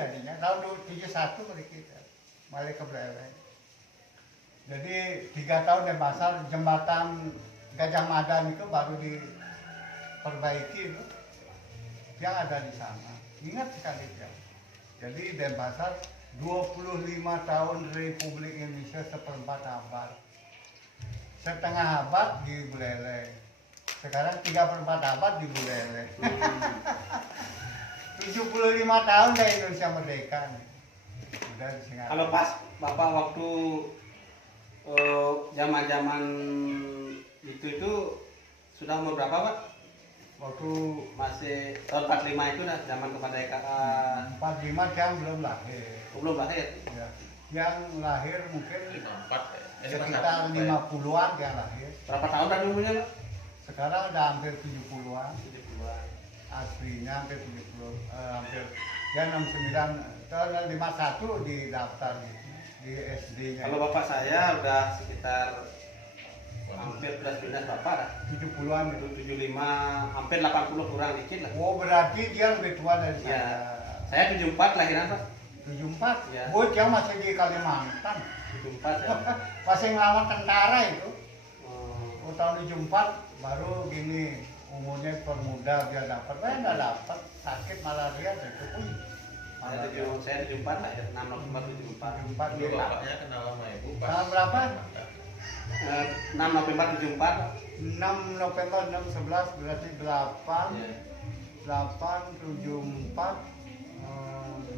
jadinya tahun 71 kita balik ke Beleleng. Jadi 3 tahun di pasar jembatan Gajah Mada itu baru diperbaiki itu. Yang ada di sana. Ingat sekali dia. Jadi Denpasar 25 tahun Republik Indonesia seperempat abad. Setengah abad di Buleleng. Sekarang 3/4 abad di Buleleng. 75 tahun dari Indonesia merdeka. Udah di Singapura. Kalau pas Bapak waktu zaman-zaman itu sudah umur berapa, Pak? Waktu Masih tahun 45 itu dah zaman kemerdekaan. 45 yang belum lahir. Belum lahir. Ya. Yang lahir mungkin 54 ya. sekitar 50-an yang lahir. Berapa tahun tadi umurnya, Pak? Sekarang udah hampir 70-an. 70-an. Aslinya hampir 70, hampir ya 69 tahun 51 di daftar di SD-nya. Kalau bapak saya udah sekitar hampir belas bapak dah. 70-an Itu itu. 75, hampir 80 kurang dikit lah. Oh, berarti dia lebih tua dari Ya. saya. Saya 74 lahiran, Pak. 74. Ya. Oh, dia masih di Kalimantan. 74 ya. Masih ngelawan tentara itu. Oh, Oh, tahun 74 baru gini umurnya permuda dia dapat. Enggak dapat, sakit malaria itu pun. saya 74 lahir 6 November 74. 74 Dulu dia. bapaknya kenal sama ibu pas Tahun berapa? 6 November 74. 6 November 611 berarti 8 Ya. 8 74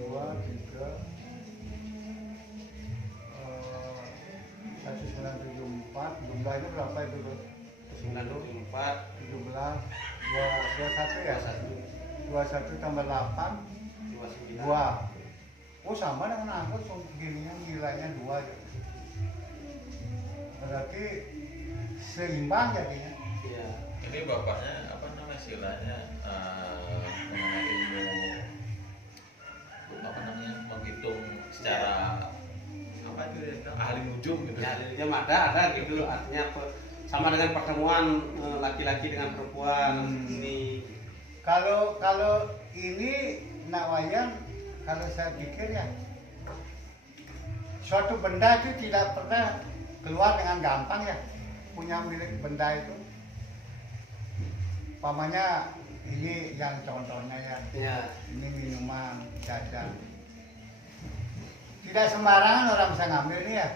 2 3 1974 jumlahnya berapa itu Bro? 974 17 21 ya? 21 tambah 8 29. 2. Oh sama dengan aku gininya nilainya 2 aja. Berarti seimbang jadinya. Iya. ini bapaknya apa namanya istilahnya mengenai ilmu apa namanya menghitung secara apa itu ya, ahli nujum gitu. Ya, dia ada gitu artinya sama dengan pertemuan laki-laki dengan perempuan ini. Kalau ini nak wayang, kalau saya pikir ya suatu benda itu tidak pernah keluar dengan gampang ya, punya milik benda itu. Umpamanya ini yang contohnya ya, Ya. ini minuman jajan. Tidak sembarangan orang bisa ngambil nih ya.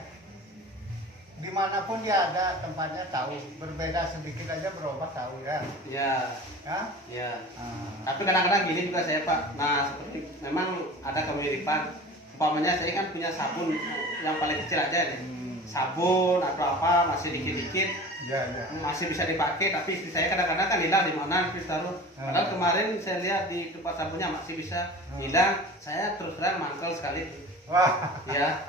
Dimanapun dia ada tempatnya tahu, berbeda sedikit aja berobat tahu ya. Ya. Ya. Ya. Ah. Tapi kadang-kadang gini juga saya, Pak. Nah, seperti memang ada kemiripan. Umpamanya saya kan punya sabun yang paling kecil aja nih. Sabun atau apa masih dikit-dikit Ya, ya. masih bisa dipakai, tapi istri saya kadang-kadang kan hilang di mana terus taruh. Padahal kemarin saya lihat di tempat sabunnya masih bisa hilang. Saya terus terang mangkel sekali. Wah. Ya.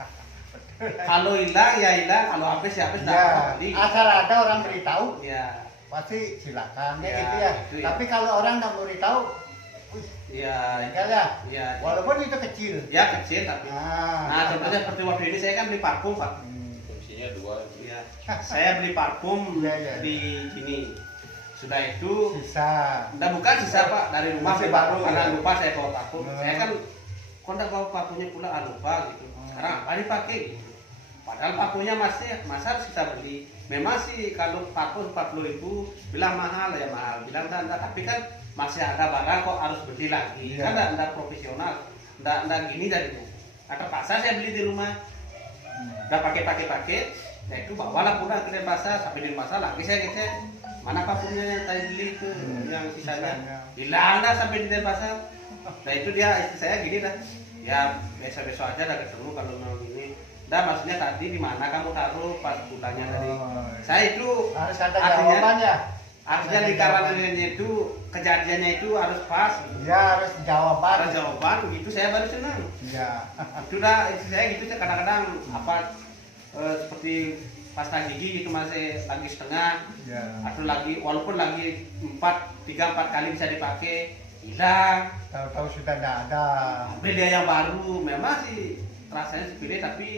Kalau hilang ya hilang, kalau habis ya habis. Ya, Beli. asal ada orang beritahu, Ya. pasti silakan kayak Ya, gitu ya. gitu ya. Tapi kalau orang nggak beritahu, Ya. enggak ya. Ya. Walaupun itu kecil. Ya kecil tapi. Nah, contohnya seperti waktu ini saya kan beli parfum, Pak. Fungsinya dua. Ya. Saya beli parfum Ya, ya. di sini. Sudah itu Sisa. udah bukan sisa, Pak, dari rumah Masih saya baru baru, karena ya. lupa saya bawa parfum. Hmm. Saya kan kok enggak bawa parfumnya pula, lupa gitu. Sekarang apa dipakai gitu. Padahal parfumnya masih masa harus kita beli. Memang sih kalau parfum 40.000 bilang mahal ya mahal, bilang enggak, tapi kan masih ada barang kok harus beli lagi. Iya. Kan enggak profesional. Enggak gini dari itu. Ada pasar saya beli di rumah. Udah pakai. Ya itu bawalah pulang ke pasar, sampai di pasar lagi saya ngecek mana parfumnya yang tadi beli itu, yang sisanya hilang dah sampai di pasar. Nah itu dia istri saya gini dah, ya besok aja dah ketemu kalau mau gini. Dah maksudnya tadi di mana kamu taruh pas pulangnya tadi. Saya itu Harus ada jawaban ya. artinya lingkarannya itu kejadiannya itu harus pas. Ya harus jawaban. Ada jawaban gitu saya baru senang. Ya. Itu dah istri saya gitu kadang-kadang apa seperti pasta gigi itu masih lagi setengah Ya. atau lagi walaupun lagi 3-4 kali bisa dipakai hilang. Tahu-tahu sudah tidak ada. Beli dia yang baru memang sih rasanya sepele tapi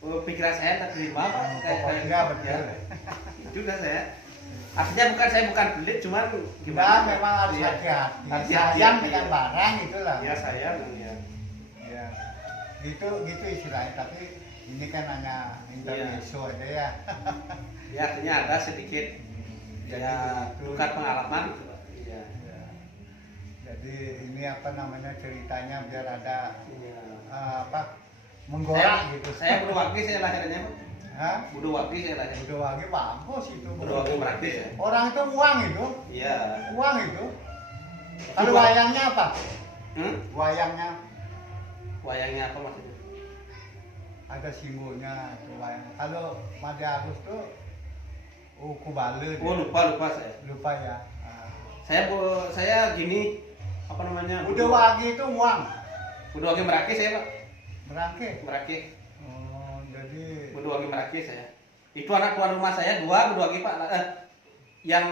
pikiran saya tak terima, Pak. Pokoknya betul. Itu dah saya. Artinya saya bukan pelit, cuman Nah, memang harus Iya. hati-hati. Hati-hati, Sayang iya. dengan barang itulah. Ya sayang ya. Ya, gitu istilahnya. Tapi ini kan hanya intermezzo aja ya. Ya artinya ada sedikit Jadi ya begitu. tukar pengalaman gitu Pak. Iya. Ya. Jadi ini apa namanya ceritanya biar ada Iya. menggorak gitu. Saya Budowagi saya lahirnya Pak. Hah? Budowagi saya lahirnya. Udah wagi bagus itu. Budowagi praktis ya. Orang itu uang itu, Iya. uang itu. Kalau wayangnya apa? Wayangnya Wayangnya apa maksudnya? ada simbolnya itu wayang. Kalau Made Agus tuh kubale. Oh lupa saya. Lupa ya. Ah. Saya gini apa namanya? Udah wagi itu uang. Budowagi Meraki saya Pak. Merangke. Meraki. Oh, jadi Budowagi Meraki saya. Itu anak tuan rumah saya dua Budowagi Pak. Yang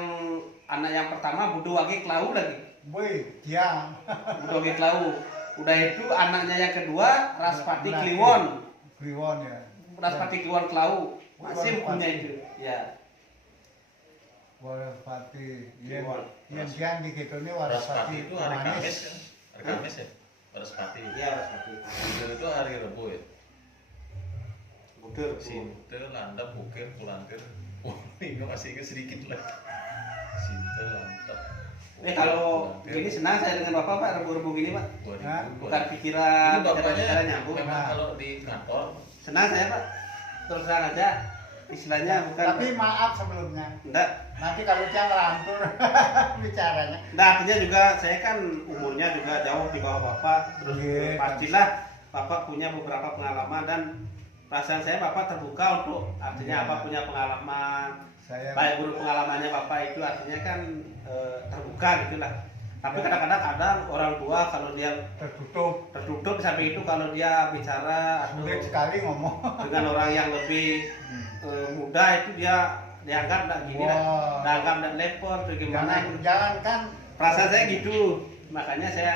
anak yang pertama Budowagi Klau lagi. boy, tiang. Budowagi Klau. Udah itu anaknya yang kedua Raspati Meraki. Kliwon. Kliwon ya. Raspati Kliwon Klau. Masih Kliwon punya Pati. itu. Ya. Waraspati. Kliwon. Yang tiang di gitu nih Waraspati Waraspati itu hari Kamis kan? Hari Kamis ya? Waraspati. Iya Raspati. Buder itu hari Rebo ya? Buder. Sintel, landap, bukir, pulangkir. Wah, ini masih ingat sedikit lagi. Sintel, landap. Kalau gini senang saya dengan Bapak Pak, rebu-rebu gini Pak. Hah? Bukan pikiran, Ini bapaknya pikiran nyambung. memang kalau di kantor Senang saya Pak. Terus terang aja. Istilahnya bukan. Tapi maaf sebelumnya. Enggak. Nanti kalau tiang lantur bicaranya. Nah, artinya juga saya kan umurnya juga jauh di bawah Bapak. Terus Iya, pastilah Bapak punya beberapa pengalaman dan perasaan saya Bapak terbuka untuk artinya Iya. apa punya pengalaman. Saya Baik buruk pengalamannya Bapak itu artinya kan terbuka gitulah. Tapi Ya. kadang-kadang ada orang tua kalau dia tertutup. tertutup sampai itu kalau dia bicara atau Sulit sekali ngomong. dengan orang yang lebih muda itu dia dianggap enggak gini lah. Wah. Dianggap enggak lepor atau gimana Jangan, itu. jangan kan. Perasaan saya gitu. Makanya saya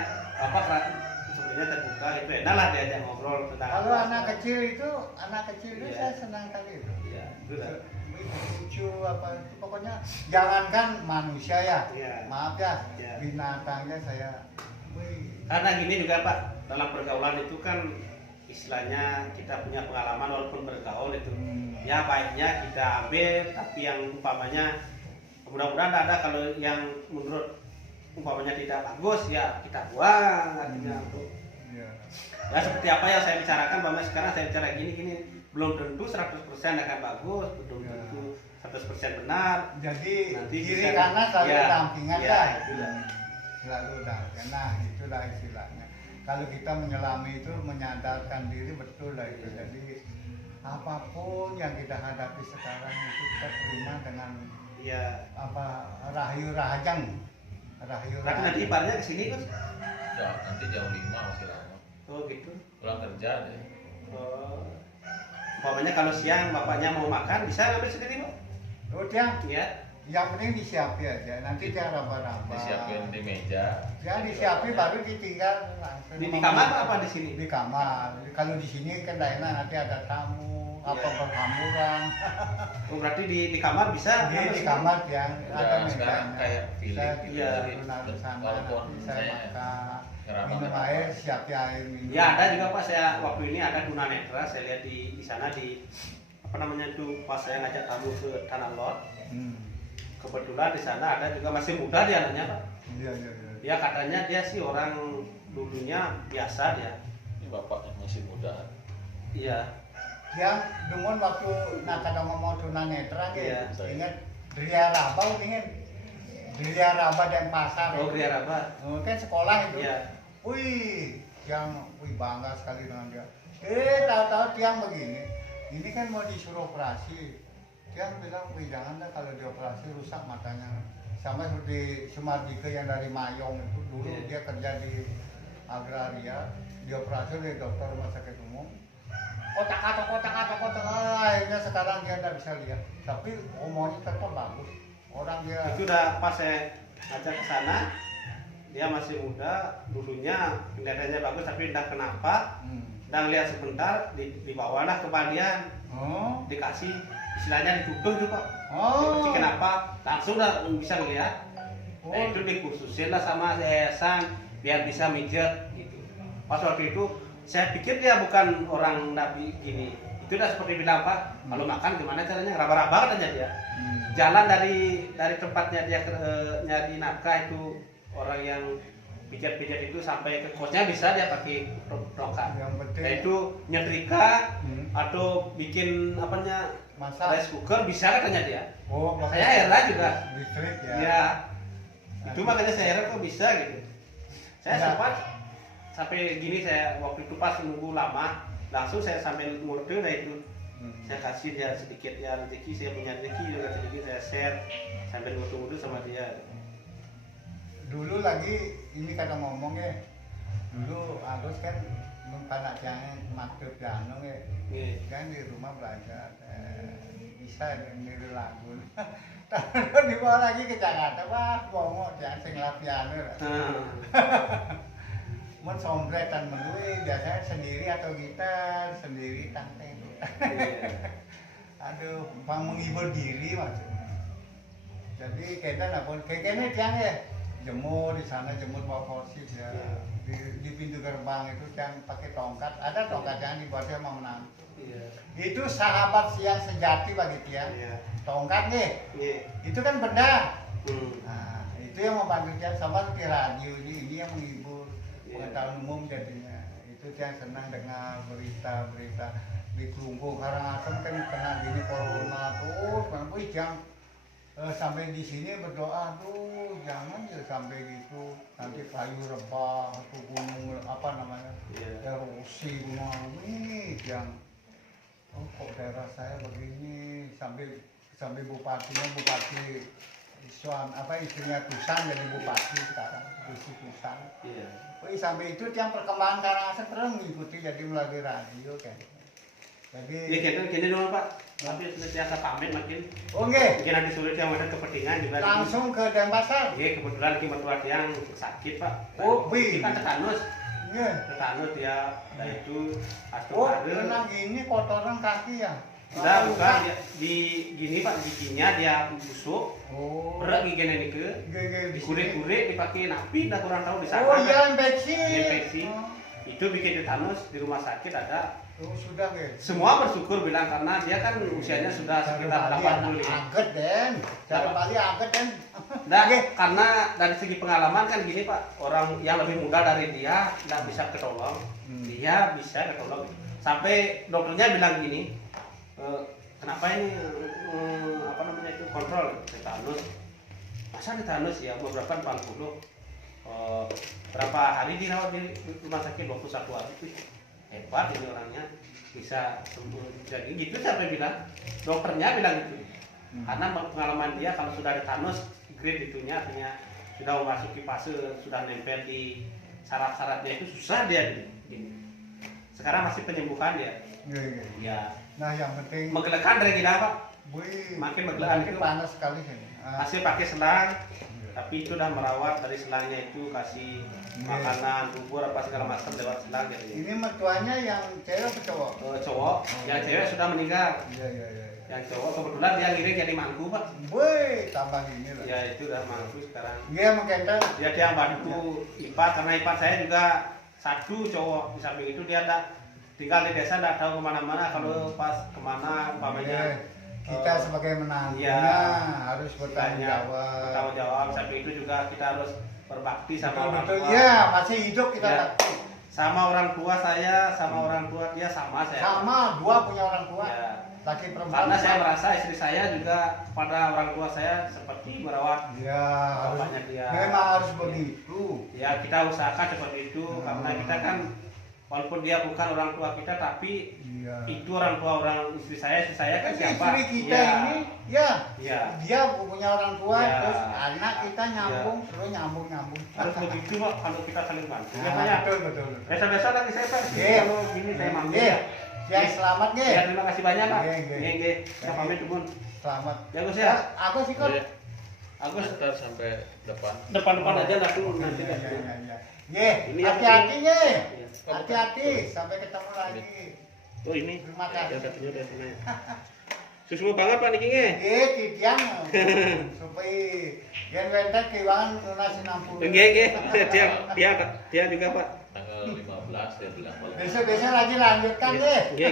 sebenarnya terbuka itu enak lah diajak ngobrol tentang Kalau apa. anak kecil itu Iya. saya senang kali itu. Iya, itu lah. Lucu apa itu pokoknya jangankan manusia ya. Iya. Maaf ya. Iya. Binatangnya saya. Wih. Karena gini juga Pak, dalam pergaulan itu kan istilahnya kita punya pengalaman walaupun bergaul itu. Ya baiknya kita ambil, tapi yang umpamanya mudah-mudahan ada kalau yang menurut umpamanya tidak bagus ya kita buang artinya untuk Iya. ya seperti apa yang saya bicarakan bahwa sekarang saya bicara gini belum tentu 100% akan bagus, belum Ya. tentu 100% benar. Jadi Nanti kiri bisa- kanan selalu ya, dampingan ya, lah. itulah. Selalu dampingan. Nah itulah istilahnya. Kalau kita menyelami itu menyadarkan diri betul lah itu. Jadi apapun yang kita hadapi sekarang itu kita terima dengan Ya, apa rahayu rahajang. Rahayu berarti nanti rahajang. iparnya kesini Mas? ya nanti jam 5 masih lama. Oh gitu. Pulang kerja deh. Oh. Umpamanya kalau siang bapaknya mau makan bisa ngambil sendiri Pak? Oh tiang, Iya. yang penting disiapin aja. Nanti dia raba-raba. Disiapin di meja. Ya disiapin baru ditinggal langsung. Di kamar apa di sini? Di kamar. Kalau di sini kan tidak enak nanti ada tamu, apa Iya. berhamburan. Oh, berarti di kamar bisa? Di kamar yang ada Udah sekarang mejanya. kayak feeling Saya gitu. Iya. Jadi naruh sana, walaupun nanti saya saya makan, ngeraba minum ngeraba. air, siapin air minum. Ya ada juga Pak, saya waktu ini ada tunanetra, saya lihat di sana di apa namanya itu pas saya ngajak tamu ke Tanah Lot. Kebetulan di sana ada juga masih muda dia anaknya Pak. Iya, iya, iya. Dia katanya dia sih orang dulunya biasa dia. Ini bapak yang masih muda. Iya. Yang demun waktu nak kada ngomong tunanetra Iya. gitu. Ingat Dria Raba ingin Dria Raba dan pasar. Oh Gria Raba. Kan sekolah itu. Iya. Wih, wih bangga sekali dengan dia. Tahu-tahu tiang begini. Ini kan mau disuruh operasi. Tiang bilang, wih janganlah kalau dioperasi rusak matanya. Sama seperti Sumardike yang dari Mayong itu dulu Iya. dia kerja di agraria, dioperasi oleh dokter rumah sakit umum. Kotak, akhirnya sekarang dia tidak bisa lihat. Tapi umurnya tetap bagus. Orang dia Itu udah pas saya ngajak ke sana, dia masih muda, dulunya kelihatannya bagus tapi entah kenapa, dan lihat sebentar dibawalah ke Balian, Oh, dikasih istilahnya dituduh tuh Pak. oh, Dikasih kenapa? Langsung lah bisa ngeliat. Oh. Nah itu dikhususin lah sama yayasan biar bisa mijet gitu. Pas waktu itu Saya pikir dia bukan orang Nabi gini. Itu udah seperti bilang Pak, kalau makan gimana caranya? Raba-raba katanya dia. Jalan dari tempatnya dia nyari nafkah itu orang yang pijat-pijat itu sampai ke kosnya bisa dia pakai tongkat. Yang penting Yaitu nyetrika atau bikin apanya masak. rice cooker bisa katanya dia. Oh, Saya heran juga. listrik ya. Ya. Itu makanya saya heran kok bisa gitu. Saya Ya. sempat sampai gini saya waktu itu pas nunggu lama langsung saya sambil ngorder lah itu saya kasih dia sedikit ya rezeki, saya punya rezeki juga sedikit saya share sambil ngutu-ngutu sama dia. Dulu lagi ini kata ngomong ya, dulu Agus kan kanak jangan maktub piano ya, Iya. kan di rumah belajar bisa niru lagu. Terus dibawa lagi ke Jakarta, wah ngomong jangan sing piano lah. Mun sombretan menduit biasanya sendiri atau gitar sendiri tanteng. Aduh, bang menghibur diri maksudnya. Jadi kita napun kayaknya tiang ya jemur di sana, jemur bawa kursi ya. Di pintu gerbang itu yang pakai tongkat, ada tongkat yang dibuatnya mau menantu. Iya. Itu sahabat yang sejati bagi tiang. Iya. Tongkat nih, Iya. itu kan benda. Hmm. Nah, itu yang membantu tiang sama seperti radio ini yang menghibur pengetahuan umum jadinya. Itu tiang senang dengar berita-berita di Kelungkung Karangasem kan kena gini corona terus, kan tiang sampai di sini berdoa tuh jangan ya sampai gitu nanti kayu rebah atau gunung apa namanya erosi gunung ini yang oh kok daerah saya begini sampai bupati Suam apa istrinya Tusan jadi bupati sekarang Gusti Tusan. Iya. Sampai itu tiang perkembangan Karangasem terus mengikuti jadi melalui radio kan. Jadi Ini kita dulu Pak. Tapi senantiasa pamit makin. oh nggih, Mungkin nanti sulit yang ada kepentingan juga. langsung ke Denpasar. Iya kebetulan lagi mertua yang sakit Pak. Oh, bi. Kan tetanus. Nggih. Tetanus dia, nah itu Oh, osteoartritis. kena gini kotoran kaki ya? Enggak, bukan dia, di gini Pak, giginya dia busuk. Oh. Berat giginya ini ke. Gege di sini. Dikurik-kurik dipakai napi, dah kurang tahu di sana. Oh iya, infeksi. Infeksi. Oh. Itu bikin tetanus di rumah sakit ada. Oh, sudah nggih. Semua bersyukur bilang karena dia kan usianya sudah sekitar 85. Aget den. Cara Bali aget den. Nah, karena dari segi pengalaman kan gini Pak, orang yang lebih muda dari dia nggak bisa ketolong, dia bisa ketolong. Sampai dokternya bilang gini, kenapa ini apa namanya itu kontrol tetanus? Masa tetanus ya beberapa 40, berapa hari dirawat di rumah sakit 21 hari itu hebat ini orangnya bisa sembuh jadi gitu sampai bilang dokternya bilang gitu. Karena pengalaman dia kalau sudah ada tetanus grade itunya artinya sudah memasuki fase sudah nempel di syarat-syaratnya itu susah dia gini. Sekarang masih penyembuhan dia. Iya. Ya. Nah, yang penting Menggelekan dari kita Pak. wih, Makin bergerak makin itu. panas sekali sini. Hasil pakai selang, tapi itu udah merawat dari selangnya itu kasih makanan, bubur apa segala macam lewat selang gitu. Ini mertuanya yang cewek atau cowok? Cowok, yang cewek sudah meninggal. Iya. Yang cowok kebetulan dia ngiring jadi mangku Pak. Wih, tambah ini lah. Ya itu udah mangku sekarang. Iya, mengkenter. Dia bantu Ipat karena Ipat saya juga satu cowok di samping itu dia ada tinggal di desa tidak tahu kemana-mana kalau pas kemana umpamanya Kita sebagai menantunya harus bertanggung jawab. bertanggung jawab. Samping itu juga kita harus berbakti sama orang tua. Iya, masih hidup kita. Ya. Sama orang tua saya, sama orang tua dia sama saya. Sama, dua punya orang tua. Ya. Laki perempuan. Karena saya merasa istri saya juga kepada orang tua saya seperti merawat Ya, harus, bapaknya dia. memang harus begitu. Ya kita usahakan seperti itu karena kita kan walaupun dia bukan orang tua kita tapi Iya. itu orang tua orang istri saya kan siapa? Istri kita Ya. ini, ya, Ya. dia punya orang tua, Ya. terus anak kita nyambung, terus nyambung. Harus begitu Pak kalau kita saling bantu. Nah, Biasanya betul. biasa lagi saya Pak. Iya. Kalau gini saya mampu. Iya. Ya, selamat nih. Ya terima kasih banyak Pak. Iya, iya. Nggih. Kita pamit dulu. Selamat. Ya Gus ya. Aku sih kok. Iya. Agus Ntar sampai depan. depan aja dah dulu nanti. Ye, Ini yang hati-hati ye. Iya. Hati-hati sampai ketemu lagi. Oh ini. Terima kasih. Yang satunya udah sana. Susu banget Pak niki nge. Titian supaya yang wentek kewangan lunasi 60. Nggih. Dia juga Pak. Tanggal tanggal 15 dia bilang. Besok-besok lagi lanjutkan deh. Nggih,